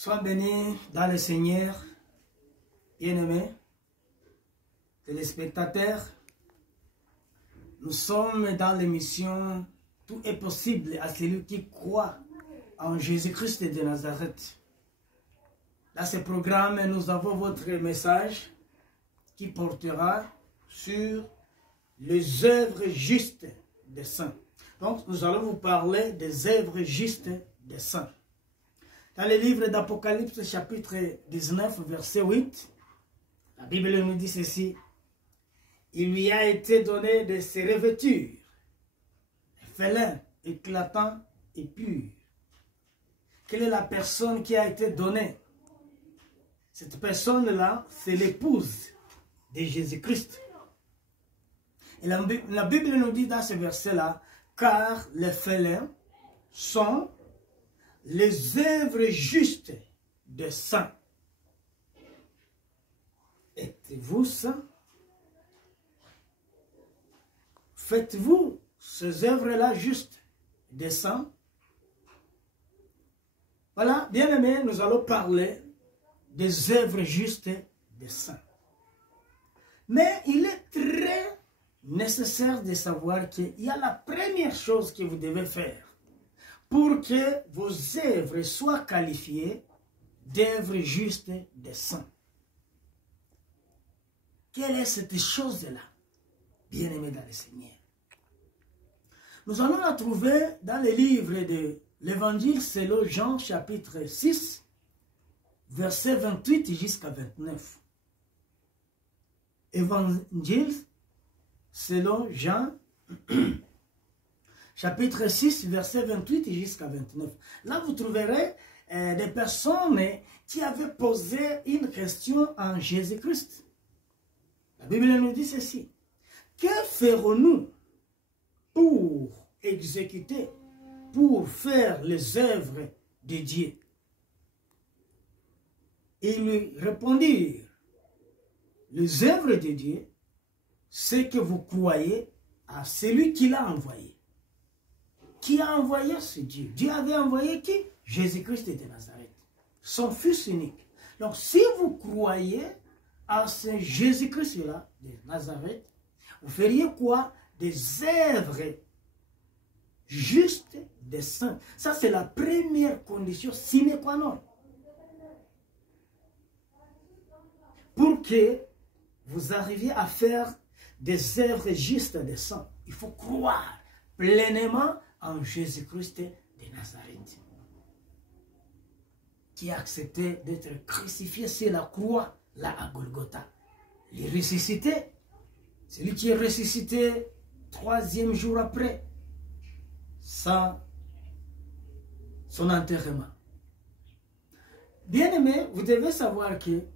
Sois béni dans le Seigneur, bien-aimés, téléspectateurs. Nous sommes dans l'émission Tout est possible à celui qui croit en Jésus-Christ de Nazareth. Dans ce programme, nous avons votre message qui portera sur les œuvres justes des saints. Donc, nous allons vous parler des œuvres justes des saints. Dans le livre d'Apocalypse, chapitre 19, verset 8, la Bible nous dit ceci: il lui a été donné de se revêtir, félin, éclatant et pur. Quelle est la personne qui a été donnée? Cette personne-là, c'est l'épouse de Jésus-Christ. Et la Bible nous dit dans ce verset-là, car les félins sont les œuvres justes des saints. Êtes-vous saints? Faites-vous ces œuvres-là justes des saints? Voilà, bien aimé, nous allons parler des œuvres justes des saints. Mais il est très nécessaire de savoir qu'il y a la première chose que vous devez faire pour que vos œuvres soient qualifiées d'œuvres justes des saints. Quelle est cette chose-là, bien-aimé dans le Seigneur? Nous allons la trouver dans le livre de l'Évangile selon Jean, chapitre 6, verset 28 jusqu'à 29. Évangile selon Jean, chapitre 6, verset 28 jusqu'à 29. Là, vous trouverez des personnes qui avaient posé une question en Jésus-Christ. La Bible nous dit ceci: que ferons-nous pour exécuter, pour faire les œuvres de Dieu? Et ils lui répondirent: les œuvres de Dieu, c'est que vous croyez à celui qui l'a envoyé. Qui a envoyé ce Dieu? Dieu avait envoyé qui? Jésus-Christ de Nazareth, son fils unique. Donc si vous croyez à ce Jésus-Christ-là de Nazareth, vous feriez quoi? Des œuvres justes des saints. Ça, c'est la première condition sine qua non. Pour que vous arriviez à faire des œuvres justes des saints, il faut croire pleinement en Jésus-Christ de Nazareth, qui a accepté d'être crucifié sur la croix, là à Golgotha. Il est ressuscité, celui qui est ressuscité 3e jour après son enterrement. Bien-aimé, vous devez savoir que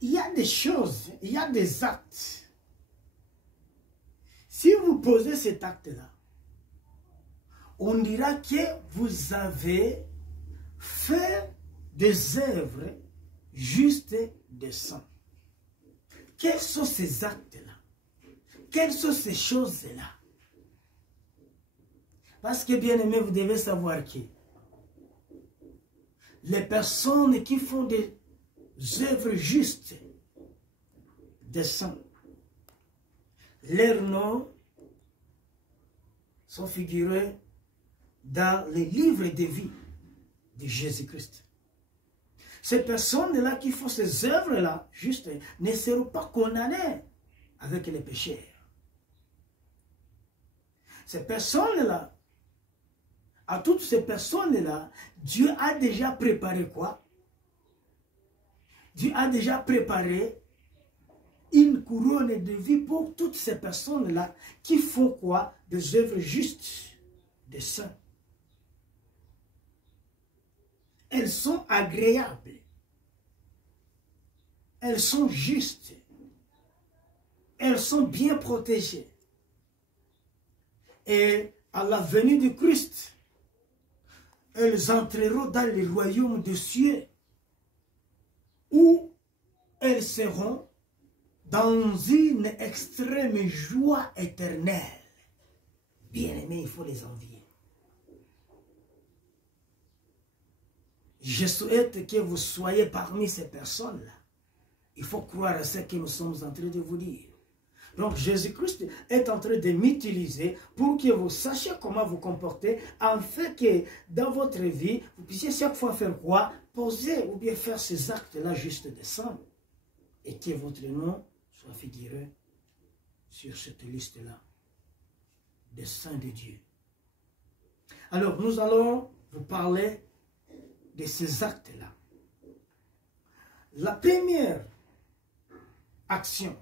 il y a des choses, il y a des actes. Si vous posez cet acte-là, on dira que vous avez fait des œuvres justes des saints. Quels sont ces actes-là? Quelles sont ces choses-là? Parce que, bien aimé, vous devez savoir que les personnes qui font des œuvres justes des saints, leurs noms sont figurés dans les livres de vie de Jésus-Christ. Ces personnes-là qui font ces œuvres-là justes ne seront pas condamnées avec les pécheurs. Ces personnes-là, à toutes ces personnes-là, Dieu a déjà préparé quoi? Dieu a déjà préparé une couronne de vie pour toutes ces personnes-là qui font quoi? Des œuvres justes des saints. Elles sont agréables. Elles sont justes. Elles sont bien protégées. Et à la venue du Christ, elles entreront dans le royaume des cieux, où elles seront dans une extrême joie éternelle. Bien aimé, il faut les envier. Je souhaite que vous soyez parmi ces personnes-là. Il faut croire à ce que nous sommes en train de vous dire. Donc Jésus-Christ est en train de m'utiliser pour que vous sachiez comment vous comporter, afin que dans votre vie, vous puissiez chaque fois faire quoi? Poser ou bien faire ces actes-là juste de sang. Et que votre nom soit figuré sur cette liste-là des saints de Dieu. Alors nous allons vous parler de ces actes-là. La première action,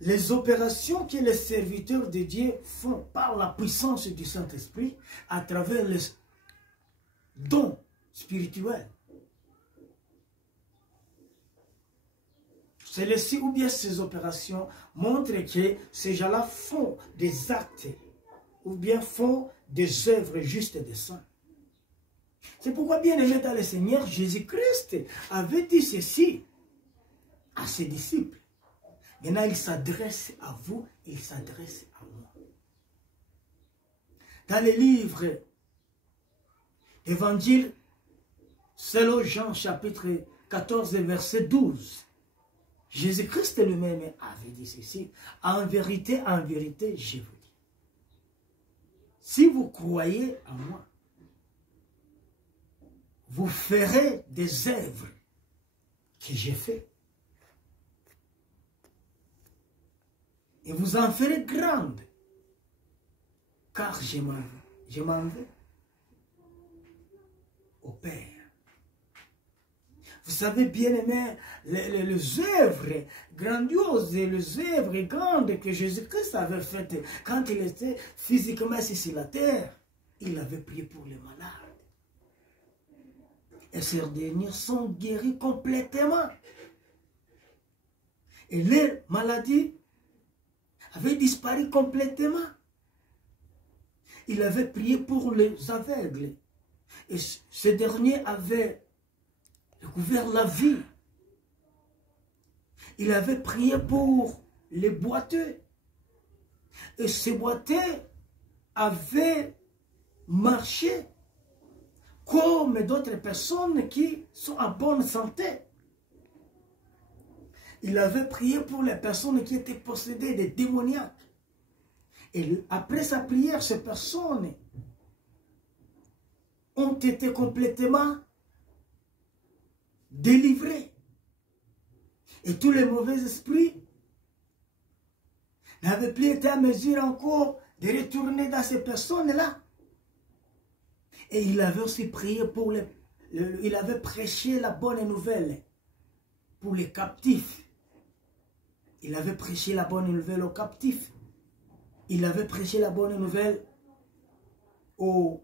les opérations que les serviteurs de Dieu font par la puissance du Saint-Esprit à travers les dons spirituels. Celles-ci ou bien ces opérations montrent que ces gens-là font des actes ou bien font des œuvres justes des saints. C'est pourquoi, bien aimé dans le Seigneur, Jésus-Christ avait dit ceci à ses disciples. Maintenant, il s'adresse à vous, il s'adresse à moi. Dans les livres Évangile, selon Jean chapitre 14, verset 12, Jésus-Christ lui-même avait dit ceci. En vérité, je vous dis, si vous croyez en moi, vous ferez des œuvres que j'ai faites. Et vous en ferez grandes, car je m'en vais au Père. Vous savez, bien aimé, les œuvres grandioses et les œuvres grandes que Jésus-Christ avait faites quand il était physiquement ici sur la terre, il avait prié pour les malades. Et ces derniers sont guéris complètement. Et les maladies avaient disparu complètement. Il avait prié pour les aveugles. Et ces derniers avaient découvert la vie. Il avait prié pour les boiteux. Et ces boiteux avaient marché comme d'autres personnes qui sont en bonne santé. Il avait prié pour les personnes qui étaient possédées des démoniaques. Et après sa prière, ces personnes ont été complètement délivrées. Et tous les mauvais esprits n'avaient plus été à mesure encore de retourner dans ces personnes-là. Et il avait aussi prié pour il avait prêché la bonne nouvelle pour les captifs. Il avait prêché la bonne nouvelle aux captifs. Il avait prêché la bonne nouvelle aux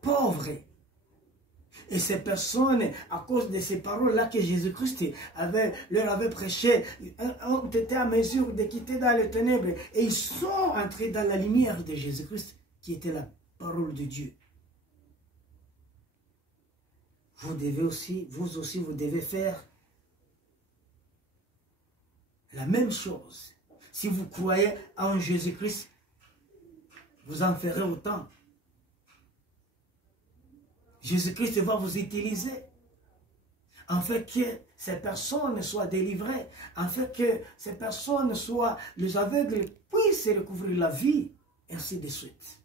pauvres. Et ces personnes, à cause de ces paroles-là que Jésus-Christ leur avait prêché, ont été à mesure de quitter dans les ténèbres. Et ils sont entrés dans la lumière de Jésus-Christ, qui était la parole de Dieu. Vous aussi, vous devez faire la même chose. Si vous croyez en Jésus-Christ, vous en ferez autant. Jésus-Christ va vous utiliser afin que ces personnes soient délivrées, afin que ces personnes soient, les aveugles puissent recouvrir la vie, ainsi de suite.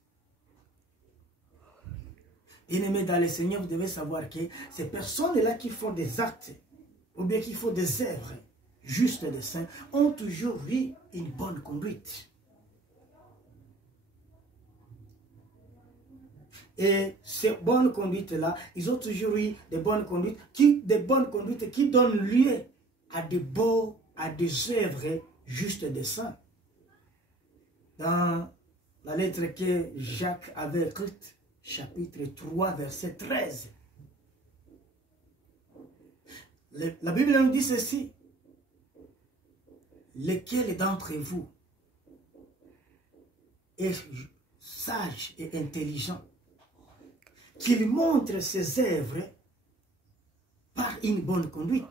Bien-aimés dans le Seigneur, vous devez savoir que ces personnes-là qui font des actes, ou bien qui font des œuvres justes des saints, ont toujours eu une bonne conduite. Et ces bonnes conduites-là, ils ont toujours eu des bonnes conduites qui donnent lieu à des œuvres justes des saints. Dans la lettre que Jacques avait écrite, chapitre 3, verset 13. La Bible nous dit ceci. Lequel d'entre vous est sage et intelligent, qu'il montre ses œuvres par une bonne conduite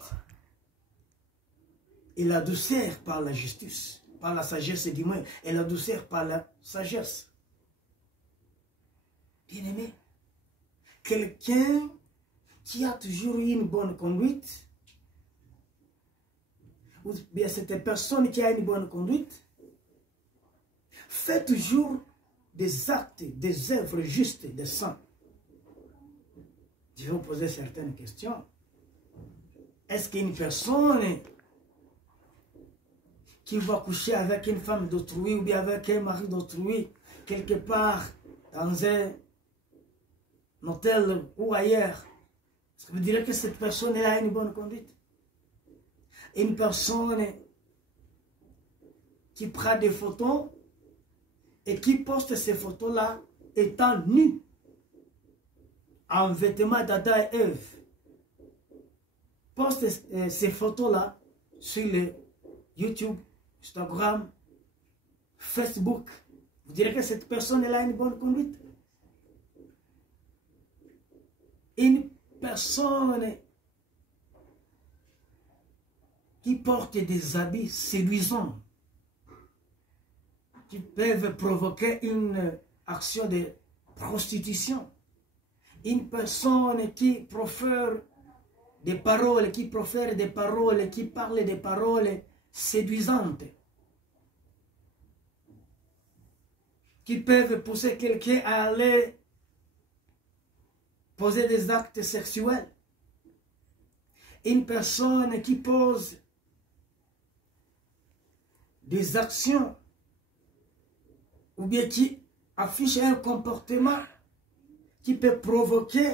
et la douceur par la justice, par la sagesse du moins, et la douceur par la sagesse. Bien-aimé, quelqu'un qui a toujours eu une bonne conduite, ou bien cette personne qui a une bonne conduite, fait toujours des actes, des œuvres justes, des saints. Je vais vous poser certaines questions. Est-ce qu'une personne qui va coucher avec une femme d'autrui ou bien avec un mari d'autrui, quelque part dans un hôtel ou ailleurs, ça veut dire que cette personne a une bonne conduite? Une personne qui prend des photos et qui poste ces photos-là étant nue, en vêtements d'Adam et Ève, poste ces photos-là sur le YouTube, Instagram, Facebook. Vous direz que cette personne a une bonne conduite? Une personne qui porte des habits séduisants, qui peuvent provoquer une action de prostitution. Une personne qui profère des paroles, qui parle des paroles séduisantes, qui peuvent pousser quelqu'un à aller poser des actes sexuels. Une personne qui pose des actions ou bien qui affiche un comportement qui peut provoquer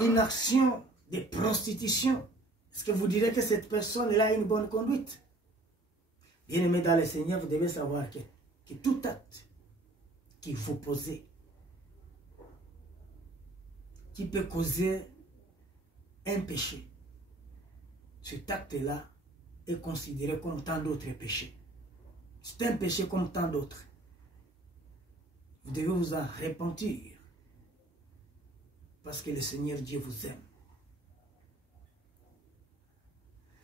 une action de prostitution. Est-ce que vous direz que cette personne-là a une bonne conduite? Bien-aimés dans le Seigneur, vous devez savoir que tout acte qu'il faut poser, qui peut causer un péché, cet acte-là est considéré comme tant d'autres péchés. C'est un péché comme tant d'autres. Vous devez vous en repentir, parce que le Seigneur Dieu vous aime.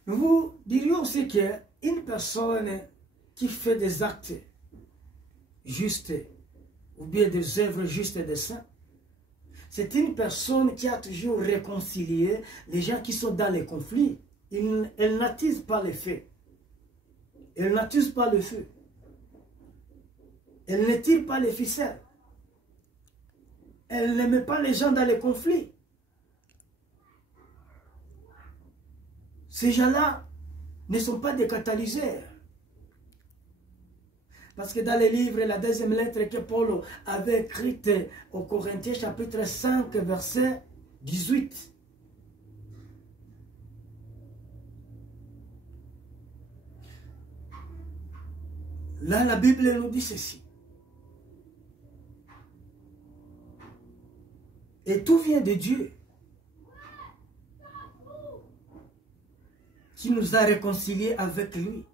Nous vous dirions aussi qu'une personne qui fait des actes justes, ou bien des œuvres justes des saints, c'est une personne qui a toujours réconcilié les gens qui sont dans les conflits. Elle n'attise pas les feux. Elle n'attise pas le feu. Elle ne tire pas les ficelles. Elle ne met pas les gens dans les conflits. Ces gens-là ne sont pas des catalyseurs. Parce que dans les livres, la deuxième lettre que Paul avait écrite aux Corinthiens, chapitre 5, verset 18. Là, la Bible nous dit ceci. Et tout vient de Dieu, qui nous a réconciliés avec lui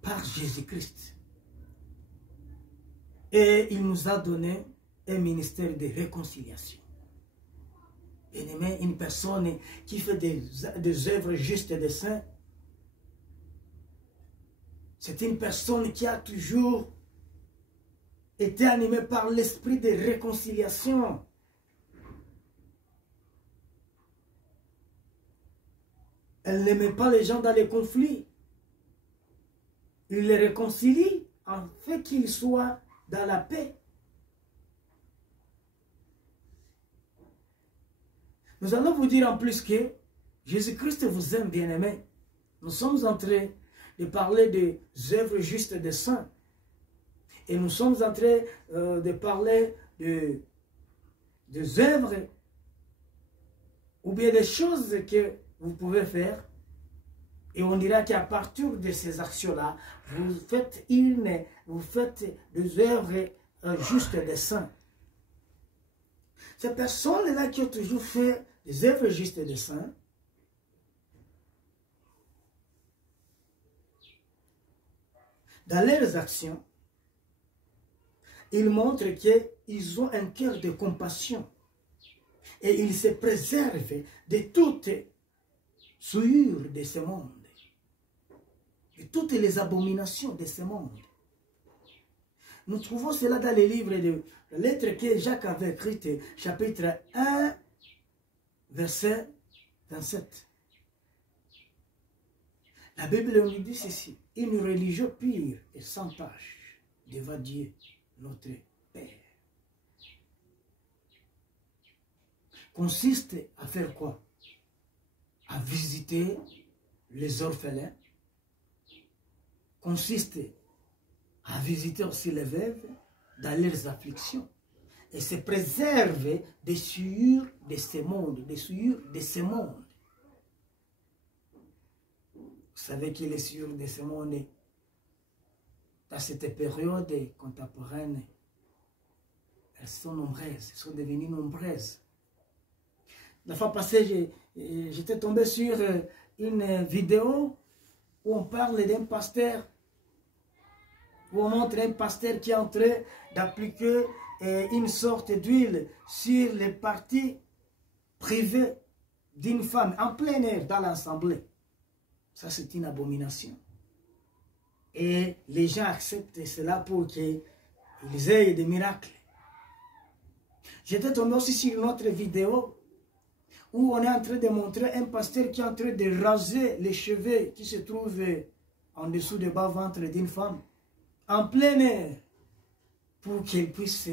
par Jésus-Christ. Et il nous a donné un ministère de réconciliation. Bien-aimé, une personne qui fait des œuvres justes et des saints, c'est une personne qui a toujours été animée par l'esprit de réconciliation. Elle ne met pas les gens dans les conflits. Il les réconcilie en fait qu'ils soient dans la paix. Nous allons vous dire en plus que Jésus-Christ vous aime, bien-aimés. Nous sommes en train de parler des œuvres justes des saints. Et nous sommes en train de parler des œuvres ou bien des choses que vous pouvez faire. Et on dira qu'à partir de ces actions-là, vous faites des œuvres justes des saints. Ces personnes-là qui ont toujours fait des œuvres justes des saints, dans leurs actions, ils montrent qu'ils ont un cœur de compassion et ils se préservent de toute souillure de ce monde, de toutes les abominations de ce monde. Nous trouvons cela dans les livres de la lettre que Jacques avait écrite, chapitre 1, verset 27. La Bible nous dit ceci: une religion pure et sans tache devant Dieu, notre Père. Consiste à faire quoi? À visiter les orphelins. Consiste à visiter aussi les veuves dans leurs afflictions. Et se préserver des souillures de ce monde, des souillures de ce monde. Vous savez que les souillures de ce monde, dans cette période contemporaine, elles sont nombreuses, elles sont devenues nombreuses. La fois passée, j'étais tombé sur une vidéo où on parle d'un pasteur, où on montre un pasteur qui est en train d'appliquer une sorte d'huile sur les parties privées d'une femme en plein air dans l'assemblée. Ça, c'est une abomination. Et les gens acceptent cela pour qu'ils aient des miracles. J'étais tombé aussi sur une autre vidéo où on est en train de montrer un pasteur qui est en train de raser les cheveux qui se trouvent en dessous du bas-ventre d'une femme, en plein air, pour qu'elle puisse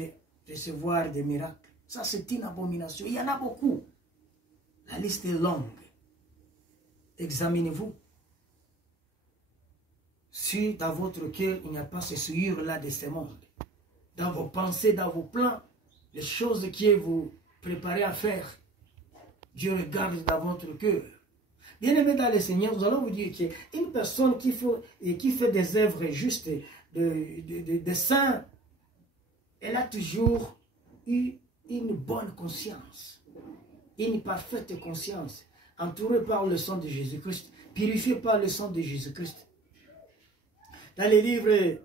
recevoir des miracles. Ça, c'est une abomination. Il y en a beaucoup. La liste est longue. Examinez-vous. Si dans votre cœur, il n'y a pas ce souillure-là de ce monde, dans vos pensées, dans vos plans, les choses que vous préparez à faire, Dieu regarde dans votre cœur. Bien-aimés dans le Seigneur, nous allons vous dire qu'une personne qui fait des œuvres justes, de saints, elle a toujours eu une bonne conscience, une parfaite conscience, entourée par le sang de Jésus-Christ, purifiée par le sang de Jésus-Christ. Dans les livres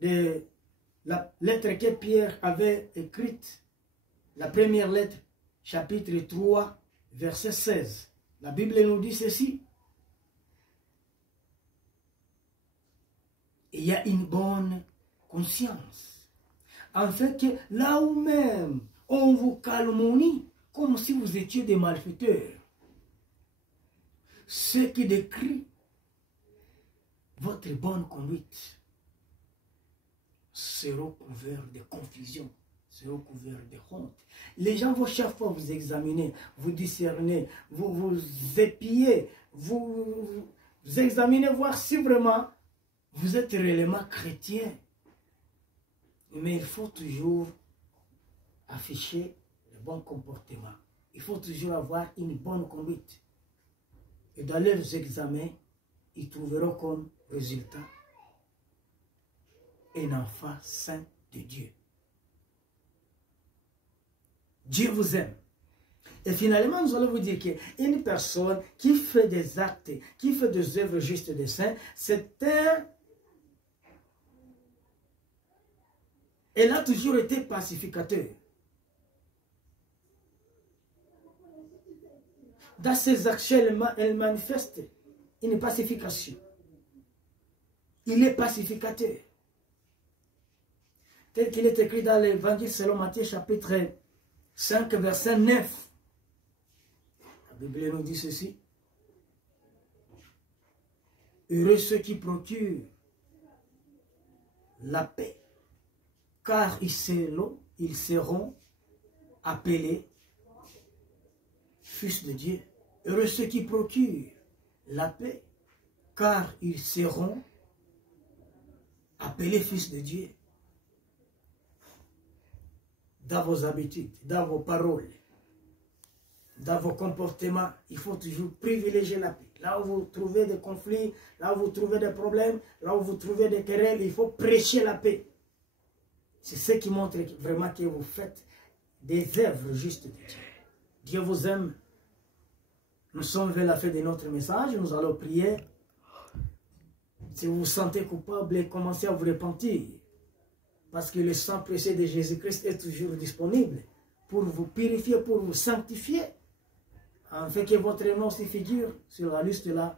de la lettre que Pierre avait écrite, la première lettre, chapitre 3, verset 16. La Bible nous dit ceci: il y a une bonne conscience, en fait que là où même on vous calomnie comme si vous étiez des malfaiteurs, ce qui décrit votre bonne conduite sera couvert de confusion, sera couvert de honte. Les gens vont chaque fois vous examiner, vous discerner, vous épier, vous examiner, voir si vraiment vous êtes réellement chrétien. Mais il faut toujours afficher le bon comportement. Il faut toujours avoir une bonne conduite. Et dans leurs examens, ils trouveront comme résultat un enfant saint de Dieu. Dieu vous aime. Et finalement, nous allons vous dire qu'une personne qui fait des actes, qui fait des œuvres justes de saints, elle a toujours été pacificateur. Dans ses actions, elle manifeste une pacification. Il est pacificateur. Tel qu'il est écrit dans l'évangile selon Matthieu chapitre 5 verset 9. La Bible nous dit ceci: heureux ceux qui procurent la paix, car ils seront appelés fils de Dieu. Heureux ceux qui procurent la paix, car ils seront appelés fils de Dieu. Dans vos habitudes, dans vos paroles, dans vos comportements, il faut toujours privilégier la paix. Là où vous trouvez des conflits, là où vous trouvez des problèmes, là où vous trouvez des querelles, il faut prêcher la paix. C'est ce qui montre vraiment que vous faites des œuvres justes de Dieu. Dieu vous aime. Nous sommes vers la fin de notre message. Nous allons prier. Si vous vous sentez coupable, commencez à vous repentir. Parce que le sang précieux de Jésus-Christ est toujours disponible pour vous purifier, pour vous sanctifier, afin que votre nom se figure sur la liste là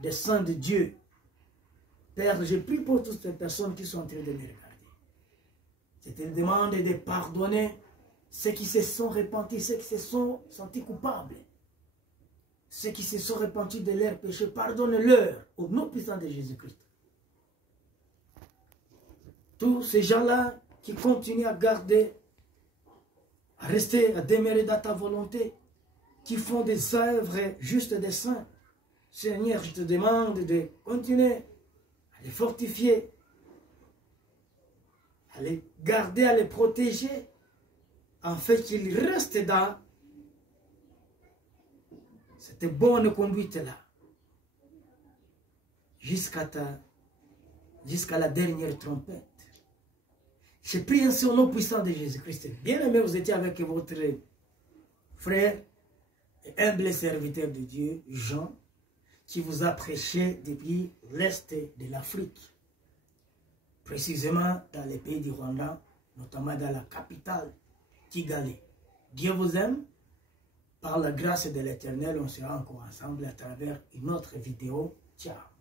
des saints de Dieu. Père, je prie pour toutes ces personnes qui sont en train de me regarder. Je te demande de pardonner ceux qui se sont repentis, ceux qui se sont sentis coupables. Ceux qui se sont repentis de leurs péchés, pardonne-leur au nom puissant de Jésus-Christ. Tous ces gens-là qui continuent à garder, à rester, à demeurer dans ta volonté, qui font des œuvres justes des saints, Seigneur, je te demande de continuer à les fortifier, à les garder, à les protéger, afin qu'ils restent dans cette bonne conduite-là, jusqu'à la dernière trompette. Je prie ainsi au nom puissant de Jésus-Christ. Bien-aimé, vous étiez avec votre frère et humble serviteur de Dieu, Jean, qui vous a prêché depuis l'Est de l'Afrique, précisément dans les pays du Rwanda, notamment dans la capitale, Kigali. Dieu vous aime. Par la grâce de l'Éternel, on sera encore ensemble à travers une autre vidéo. Ciao.